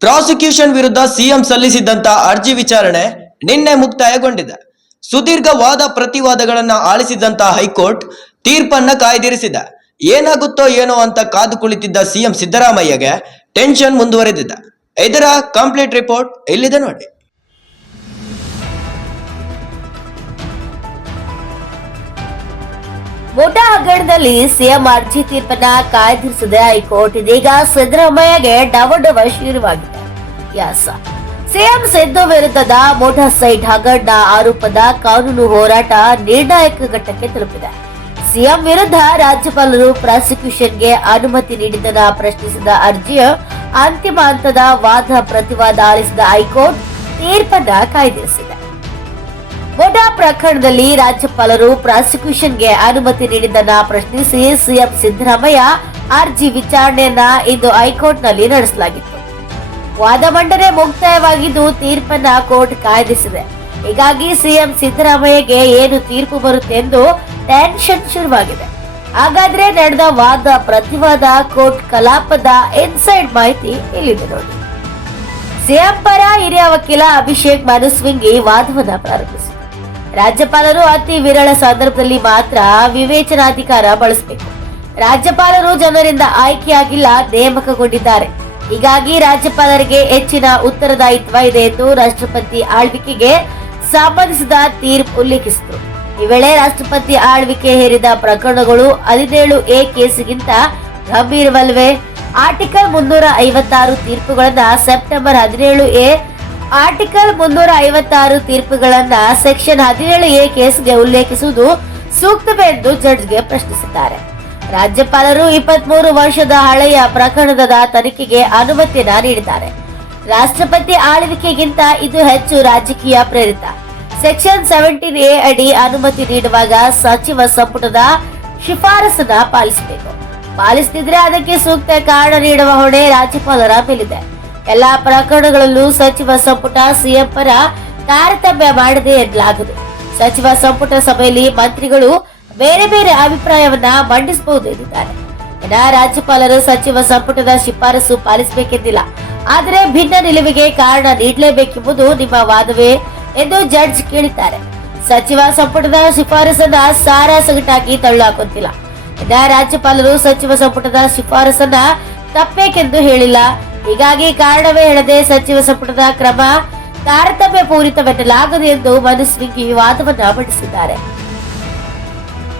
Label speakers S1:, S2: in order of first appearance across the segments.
S1: Prosecution ವಿರುದ್ಧ CM ಸಲ್ಲಿಸಿದ್ದಂತ ಅರ್ಜಿ ವಿಚಾರಣೆ ನಿನ್ನೆ ಮುಕ್ತಾಯಗೊಂಡಿದೆ. ಸುದೀರ್ಘ ವಾದ ಪ್ರತಿವಾದಗಳನ್ನ ಆಲಿಸಿದಂತ ಹೈಕೋರ್ಟ್ ತೀರ್ಪನ್ನ ಕಾಯ್ದಿರಿಸಿದೆ. ಏನಾಗುತ್ತೋ ಏನೋ ಅಂತ ಕಾದು ಕುಳಿತಿದ್ದ ಸಿಎಂ ಸಿದ್ದರಾಮಯ್ಯಗೆ ಟೆನ್ಷನ್ ಮುಂದುವರೆದಿದೆ. ಇದರ ಕಂಪ್ಲೀಟ್ ರಿಪೋರ್ಟ್ ಇಲ್ಲಿದೆ ನೋಡಿ.
S2: ಮೋಟಾ ಹಗರಣದಲ್ಲಿ ಸಿಎಂ ಅರ್ಜಿ ತೀರ್ಪನ್ನ ಕಾಯ್ದಿರಿಸಿದ ಹೈಕೋರ್ಟ್. ಇದೀಗ ಸಿದ್ದರಾಮಯ್ಯಗೆ ಡವ ಡವ ಶೀರ್ವಾಗಿದೆ. ಯಾಸ. ಸಿಎಂ ಸಿದ್ದು ವಿರುದ್ಧದ ಮೋಟಾ ಸೈಟ್ ಹಗರಣ ಆರೋಪದ ಕಾನೂನು ಹೋರಾಟ ನಿರ್ಣಾಯಕ ಘಟ್ಟಕ್ಕೆ ತಲುಪಿದೆ. ಸಿಎಂ ವಿರುದ್ಧ ರಾಜ್ಯಪಾಲರು ಪ್ರಾಸಿಕ್ಯೂಷನ್ಗೆ ಅನುಮತಿ ನೀಡಿದ್ದನ್ನ ಪ್ರಶ್ನಿಸಿದ ಅರ್ಜಿಯ ಅಂತಿಮ ಹಂತದ ವಾದ ಪ್ರತಿವಾದ ಆಲಿಸಿದ ಹೈಕೋರ್ಟ್ ತೀರ್ಪನ್ನ ಕಾಯ್ದಿರಿಸಿದೆ. ವೋಡಾ ಪ್ರಕರಣದಲ್ಲಿ ರಾಜ್ಯಪಾಲರು ಪ್ರಾಸಿಕ್ಯೂಷನ್ಗೆ ಅನುಮತಿ ನೀಡಿದ್ದನ್ನ ಪ್ರಶ್ನಿಸಿ ಸಿಎಂ ಸಿದ್ದರಾಮಯ್ಯ ಅರ್ಜಿ ವಿಚಾರಣೆಯನ್ನ ಇಂದು ಹೈಕೋರ್ಟ್ನಲ್ಲಿ ನಡೆಸಲಾಗಿತ್ತು. ವಾದ ಮಂಡನೆ ಮುಕ್ತಾಯವಾಗಿದ್ದು ತೀರ್ಪನ್ನ ಕೋರ್ಟ್ ಕಾಯ್ದಿಸಿದೆ ಹೀಗಾಗಿ ಸಿಎಂ ಸಿದ್ದರಾಮಯ್ಯಗೆ ಏನು ತೀರ್ಪು ಬರುತ್ತೆ ಎಂದು ಟೆನ್ಷನ್ ಶುರುವಾಗಿದೆ. ಹಾಗಾದ್ರೆ ನಡೆದ ವಾದ ಪ್ರತಿವಾದ ಕೋರ್ಟ್ ಕಲಾಪದ ಇನ್ಸೈಡ್ ಮಾಹಿತಿ ಇಲ್ಲಿದೆ ನೋಡಿ. ಸಿಎಂ ಪರ ಹಿರಿಯ ವಕೀಲ ಅಭಿಷೇಕ್ ಮನುಸ್ವಿಂಗಿ ವಾದವನ್ನ ಪ್ರಾರಂಭಿಸಿದರು. ರಾಜ್ಯಪಾಲರು ಅತಿ ವಿರಳ ಸಂದರ್ಭದಲ್ಲಿ ಮಾತ್ರ ವಿವೇಚನಾಧಿಕಾರ ಬಳಸಬೇಕು. ರಾಜ್ಯಪಾಲರು ಜನರಿಂದ ಆಯ್ಕೆಯಾಗಿಲ್ಲ, ನೇಮಕಗೊಂಡಿದ್ದಾರೆ. ಹೀಗಾಗಿ ರಾಜ್ಯಪಾಲರಿಗೆ ಹೆಚ್ಚಿನ ಉತ್ತರದಾಯಿತ್ವ ಇದೆ ಎಂದು ರಾಷ್ಟ್ರಪತಿ ಆಳ್ವಿಕೆಗೆ ಸಂಬಂಧಿಸಿದ ತೀರ್ಪು ಉಲ್ಲೇಖಿಸಿತು ಈ ವೇಳೆ ರಾಷ್ಟ್ರಪತಿ ಆಳ್ವಿಕೆ ಹೇರಿದ ಪ್ರಕರಣಗಳು ಹದಿನೇಳು ಎ ಕೇಸಿಗಿಂತ ಗಂಭೀರವಲ್ವೇ ಆರ್ಟಿಕಲ್ ಮುನ್ನೂರ ಐವತ್ತಾರು ತೀರ್ಪುಗಳನ್ನ ಸೆಪ್ಟೆಂಬರ್ ಹದಿನೇಳು ಎ ಆರ್ಟಿಕಲ್ ಮುನ್ನೂರ ಐವತ್ತಾರು ತೀರ್ಪುಗಳನ್ನ ಸೆಕ್ಷನ್ ಹದಿನೇಳು ಎ ಕೇಸ್ಗೆ ಉಲ್ಲೇಖಿಸುವುದು ಸೂಕ್ತವೆಂದು ಜಡ್ಜ್ಗೆ ಪ್ರಶ್ನಿಸಿದ್ದಾರೆ. ರಾಜ್ಯಪಾಲರು ಇಪ್ಪತ್ಮೂರು ವರ್ಷದ ಹಳೆಯ ಪ್ರಕರಣದ ತನಿಖೆಗೆ ಅನುಮತಿಯನ್ನ ನೀಡಿದ್ದಾರೆ. ರಾಷ್ಟ್ರಪತಿ ಆಳ್ವಿಕೆಗಿಂತ ಇದು ಹೆಚ್ಚು ರಾಜಕೀಯ ಪ್ರೇರಿತ. ಸೆಕ್ಷನ್ ಸೆವೆಂಟೀನ್ ಎ ಅಡಿ ಅನುಮತಿ ನೀಡುವಾಗ ಸಚಿವ ಸಂಪುಟದ ಶಿಫಾರಸನ್ನ ಪಾಲಿಸಬೇಕು. ಪಾಲಿಸದಿದ್ರೆ ಅದಕ್ಕೆ ಸೂಕ್ತ ಕಾರಣ ನೀಡುವ ಹೊಣೆ ರಾಜ್ಯಪಾಲರ ಮೇಲಿದೆ. ಎಲ್ಲಾ ಪ್ರಕರಣಗಳಲ್ಲೂ ಸಚಿವ ಸಂಪುಟ ಸಿಎಂ ಪರ ತಾರತಮ್ಯ ಮಾಡದೆ ಎನ್ನಲಾಗಿದೆ ಸಚಿವ ಸಂಪುಟ ಸಭೆಯಲ್ಲಿ ಮಂತ್ರಿಗಳು ಬೇರೆ ಬೇರೆ ಅಭಿಪ್ರಾಯವನ್ನ ಮಂಡಿಸಬಹುದು ಎಂದಿದ್ದಾರೆ. ರಾಜ್ಯಪಾಲರು ಸಚಿವ ಸಂಪುಟದ ಶಿಫಾರಸು ಪಾಲಿಸಬೇಕೆಂದಿಲ್ಲ. ಆದರೆ ಭಿನ್ನ ನಿಲುವಿಗೆ ಕಾರಣ ನೀಡಲೇಬೇಕೆಂಬುದು ನಿಮ್ಮ ವಾದವೇ ಎಂದು ಜಡ್ಜ್ ಕೇಳಿದ್ದಾರೆ. ಸಚಿವ ಸಂಪುಟದ ಶಿಫಾರಸನ್ನ ಸಾರಾಸಗಟಾಗಿ ತಳ್ಳಾಕುತ್ತಿಲ್ಲ. ಇನ್ನ ರಾಜ್ಯಪಾಲರು ಸಚಿವ ಸಂಪುಟದ ಶಿಫಾರಸನ್ನ ತಪ್ಪೇಕೆಂದು ಹೇಳಿಲ್ಲ. ಹೀಗಾಗಿ ಕಾರಣವೇ ಹೇಳದೆ ಸಚಿವ ಸಂಪುಟದ ಕ್ರಮ ತಾರತಮ್ಯ ಪೂರಿತವೆನ್ನಲಾಗದು ಎಂದು ಮನಸ್ವಿಗಿ ವಾದವನ್ನ ಮಂಡಿಸಿದ್ದಾರೆ.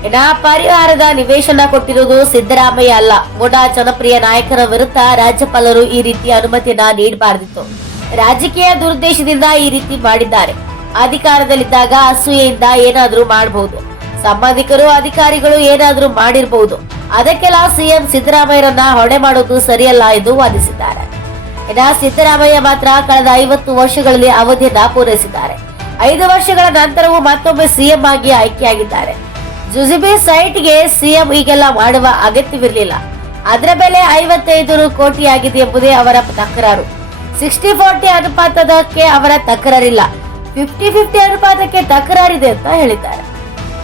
S2: ಇನ್ನ ಪರಿಹಾರದ ನಿವೇಶನ ಕೊಟ್ಟಿರುವುದು ಸಿದ್ದರಾಮಯ್ಯ ಅಲ್ಲ. ಮೋಡಾ ಜನಪ್ರಿಯ ನಾಯಕರ ವಿರುದ್ಧ ರಾಜ್ಯಪಾಲರು ಈ ರೀತಿ ಅನುಮತಿಯನ್ನ ನೀಡಬಾರದಿತ್ತು. ರಾಜಕೀಯ ದುರುದ್ದೇಶದಿಂದ ಈ ರೀತಿ ಮಾಡಿದ್ದಾರೆ. ಅಧಿಕಾರದಲ್ಲಿದ್ದಾಗ ಅಸೂಯೆಯಿಂದ ಏನಾದರೂ ಮಾಡಬಹುದು ಸಂಬಂಧಿಕರು ಅಧಿಕಾರಿಗಳು ಏನಾದರೂ ಮಾಡಿರಬಹುದು ಅದಕ್ಕೆಲ್ಲ ಸಿಎಂ ಸಿದ್ದರಾಮಯ್ಯರನ್ನ ಹೊಣೆ ಮಾಡುವುದು ಸರಿಯಲ್ಲ ಎಂದು ವಾದಿಸಿದ್ದಾರೆ. ಇನ್ನ ಸಿದ್ದರಾಮಯ್ಯ ಮಾತ್ರ ಕಳೆದ ಐವತ್ತು ವರ್ಷಗಳಲ್ಲಿ ಅವಧಿಯನ್ನ ಪೂರೈಸಿದ್ದಾರೆ. ಐದು ವರ್ಷಗಳ ನಂತರವೂ ಮತ್ತೊಮ್ಮೆ ಸಿಎಂ ಆಗಿ ಆಯ್ಕೆಯಾಗಿದ್ದಾರೆ. ಜುಜುಬಿ ಸೈಟ್ಗೆ ಸಿಎಂ ಈಗೆಲ್ಲ ಮಾಡುವ ಅಗತ್ಯವಿರಲಿಲ್ಲ. ಅದರ ಬೆಲೆ ಐವತ್ತೈದು ಕೋಟಿ ಆಗಿದೆ ಎಂಬುದೇ ಅವರ ತಕರಾರು. ಸಿಕ್ಸ್ಟಿ ಫೋರ್ಟಿ ಅನುಪಾತದಕ್ಕೆ ಅವರ ತಕರಾರಿಲ್ಲ. ಫಿಫ್ಟಿ ಫಿಫ್ಟಿ ಅನುಪಾತಕ್ಕೆ ತಕರಾರಿದೆ ಅಂತ ಹೇಳಿದ್ದಾರೆ.